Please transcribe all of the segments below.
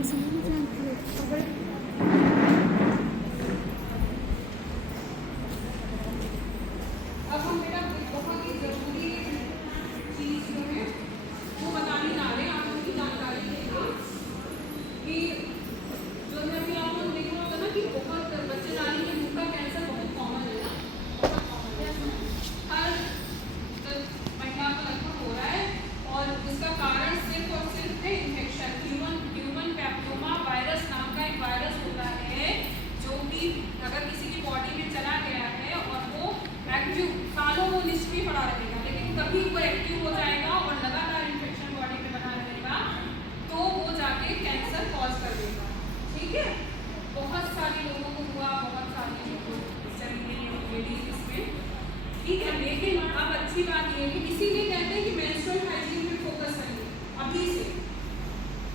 अब हम बेटा बहुत ही जरूरी चीज जो है वो बताने जा रहे हैं आप लोगों की जानकारी के लिए कि जो है अभी आप लोग देख रहे होगा ना कि बहुत बच्चेदानी में मुंह का कैंसर बहुत कॉमन है ना, बहुत कॉमन है, हर महिला को लगभग हो रहा है और इसका कारण सिर्फ और सिर्फ है इन्फेक्शन। ह्यूमन पैपिलोमा वायरस नाम का एक वायरस होता है जो कि अगर किसी की बॉडी में चला गया है और वो एक्टिव, सालों वो निष्क्रिय पड़ा रहेगा, लेकिन कभी वो एक्टिव हो जाएगा और लगातार इन्फेक्शन बॉडी में बना रहेगा तो वो जाके कैंसर कॉज कर देगा। ठीक है, बहुत सारे लोगों को हुआ, बहुत सारे चली गई लेडीज इसमें। ठीक है, लेकिन अब अच्छी बात ये है कि इसीलिए कहते हैं कि मेंस्ट्रुअल हाइजीन पे फोकस करिए अभी से,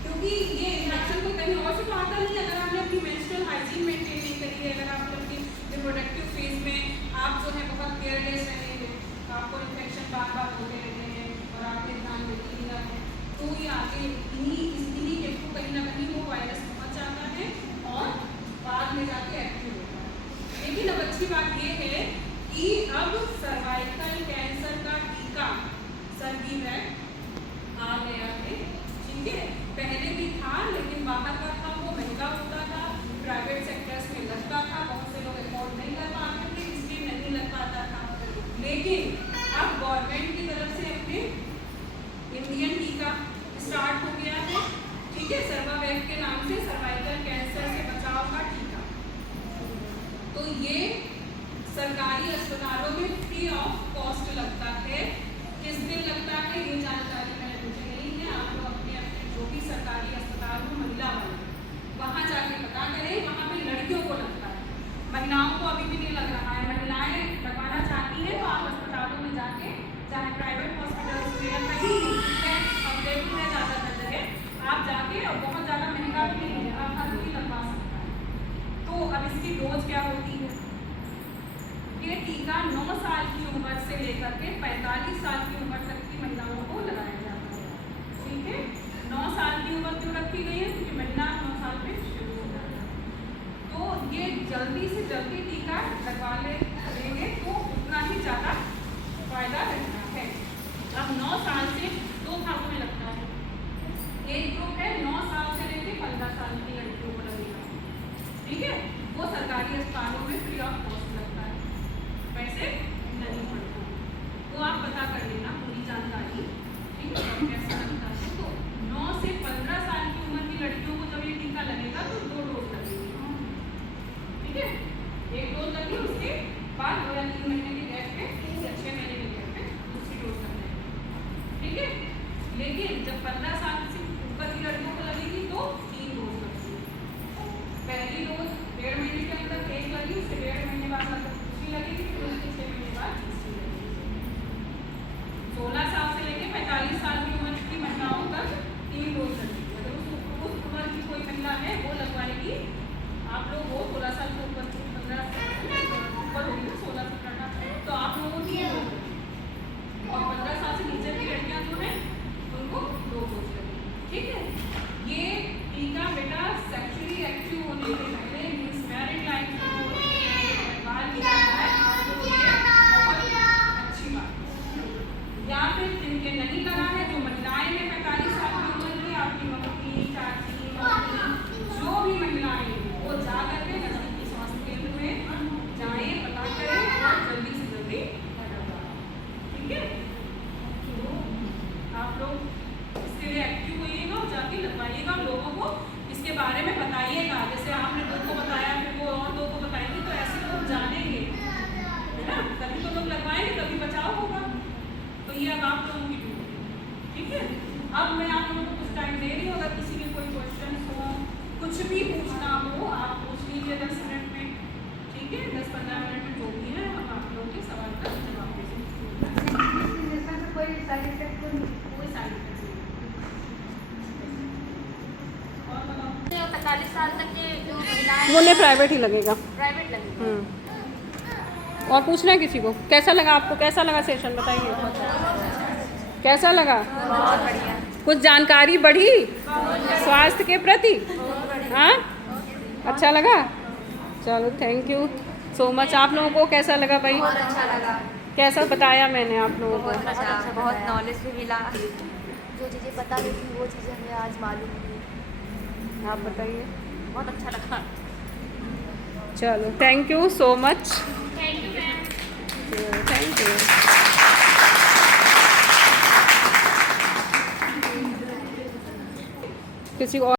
क्योंकि ये इन्फेक्शन को कहीं और से तो आता नहीं। अगर आपने अपनी मेंस्ट्रुअल हाइजीन मेंटेन नहीं करी है, अगर आप अपनी रिप्रोडक्टिव फेज में आप जो है बहुत केयरलेस रहेंगे, आपको इन्फेक्शन बार बार होते रहते हैं और आपके ध्यान देती नहीं है, तो ये आगे इन्हीं के थ्रू कहीं ना कहीं वो वायरस पहुंच जाता है और बाद में जाके एक्टिव होता है। लेकिन अब अच्छी बात ये है कि अब सर्वाइकल कैंसर का टीका सर्विवैक्स आ गया है। ठीक है, पहले भी था लेकिन बाहर का था, वो महंगा होता था, प्राइवेट सेक्टर्स में लगता था, बहुत से लोग अफोर्ड नहीं कर पाते थे इसलिए नहीं लग पाता था। लेकिन अब गवर्नमेंट की तरफ से अपने इंडियन टीका स्टार्ट हो गया है। ठीक है, सर्वावैक्स के नाम से सर्वाइकल कैंसर से बचाव का टीका। तो ये सरकारी अस्पतालों में फ्री ऑफ कॉस्ट लगता है। किस दिन लगता है ये जानकारी मैंने मुझे नहीं है, आप लोग अपने अपने जो भी सरकारी अस्पताल हो महिला वाले वहाँ जाके पता करें, वहाँ पे लड़कियों को लगता है, महिलाओं को अभी भी नहीं लग रहा है। महिलाएं लगवाना चाहती हैं तो आप अस्पतालों में जाके, चाहे प्राइवेट हॉस्पिटल्स में या कहीं अवेलेबल है ज़्यादातर जगह, आप जाके, और बहुत ज़्यादा महंगा भी नहीं है, आप हर कोई लगवा सकता है। तो अब इसकी डोज क्या होती है? ये टीका 9 साल की उम्र से लेकर के 45 साल की उम्र तक की महिलाओं को लगाया जाता है। ठीक है, 9 साल की उम्र क्यों रखी गई है? क्योंकि महिला 9 साल पे शुरू हो जाता है। तो ये जल्दी से जल्दी टीका लगवा लेंगे तो उतना ही ज़्यादा फायदा रहता है। अब 9 साल से 2 भागों में लगता है। एक ग्रुप है 9 साल से लेकर 15 साल की लड़कियों को लगेगा। ठीक है, वो सरकारी अस्पतालों में फ्री ऑफ कॉस्ट लगता है, पैसे नहीं पड़ता। तो आप पता कर लेना पूरी जानकारी। ठीक है, कैसा लगता है? तो 9 से 15 साल की उम्र की लड़कियों को जब ये टीका लगेगा तो 2 डोज लगेगी। ठीक है, एक डोज लगी, उसके बाद 2 या 3 महीने के गैप पे या 6 महीने के गैप पे दूसरी डोज लगेगी। ठीक है, लेकिन जब 15 साल से ऊपर की लड़कियों को लगेगी तो 3 डोज लगेगी। पहली डोज 1.5 महीने के अंदर एक लगी, उसके 1.5 महीने बाद दूसरी लगेगी, फिर उसके 6 महीने बाद तीसरी लगेगी। 16 साल से लेकर 45 साल की उम्र की महिलाओं तक 3 डोज लगेगी। अगर उस उम्र की कोई महिला है वो लगवाएगी, आप लोग वो 16 साल के ऊपर, 15 साल ऊपर होगी ना, 16 से 18, तो आप लोगों को 3 डोज लगेगी और 15 साल से नीचे की लड़कियां जो है उनको 2 डोज लगेगी। ठीक है, ये टीका बेटा सेक्सुअली एक्टिव होने के पहले, मींस मैरिड लाइफ में होने के पहले लगवा लिया जाए तो ये बहुत अच्छी बात है। या फिर जिनके नहीं लगा है, जो महिलाएं हैं 45 साल की उम्र की, आपकी मम्मी, चाची, जो भी महिलाएं हैं वो जा करके नजदीकी स्वास्थ्य केंद्र में जाएं, पता करें और जल्दी से जल्दी लगवाएं। ठीक है, तो आप लोग इसके लिए एक्टिव होइएगा और जाके लगवाइएगा, लोगों को इसके बारे में बताइएगा। जैसे आपने 2 को बताया, फिर वो और 2 को बताएंगे, तो ऐसे लोग जानेंगे, है ना, तभी तो लोग लगवाएंगे, तभी बचाव होगा। तो ये अब आप लोगों की ड्यूटी है। ठीक है, अब मैं आप लोगों को कुछ टाइम दे रही हूँ, अगर किसी के कोई क्वेश्चन हो, कुछ भी पूछना हो, आप पूछ लीजिए 10 मिनट में। ठीक है, 10-15 मिनट में जो भी है हम आप लोगों के सवाल का जवाब दे सकते। कोई साइड इफेक्ट कोई साइड इफेक्ट नहीं। और बताओ, 45 साल तक के जो महिलाएं, वो नहीं, प्राइवेट ही लगेगा, प्राइवेट लगेगा। और पूछना है किसी को? कैसा लगा आपको? कैसा लगा सेशन, बताइए कैसा लगा? बहुत बढ़िया। कुछ जानकारी बढ़ी? स्वास्थ्य के प्रति। हाँ, अच्छा लगा। चलो थैंक यू सो मच। आप लोगों को कैसा लगा भाई? बहुत अच्छा लगा। कैसा बताया मैंने आप लोगों को? बहुत अच्छा, बहुत नॉलेज भी मिला। जो चीज़ें पता नहीं थी वो चीज़ें हमें आज मालूम हुई। आप बताइए। बहुत अच्छा लगा। चलो thank you so much. Thank you ma'am. Thank you. किसी और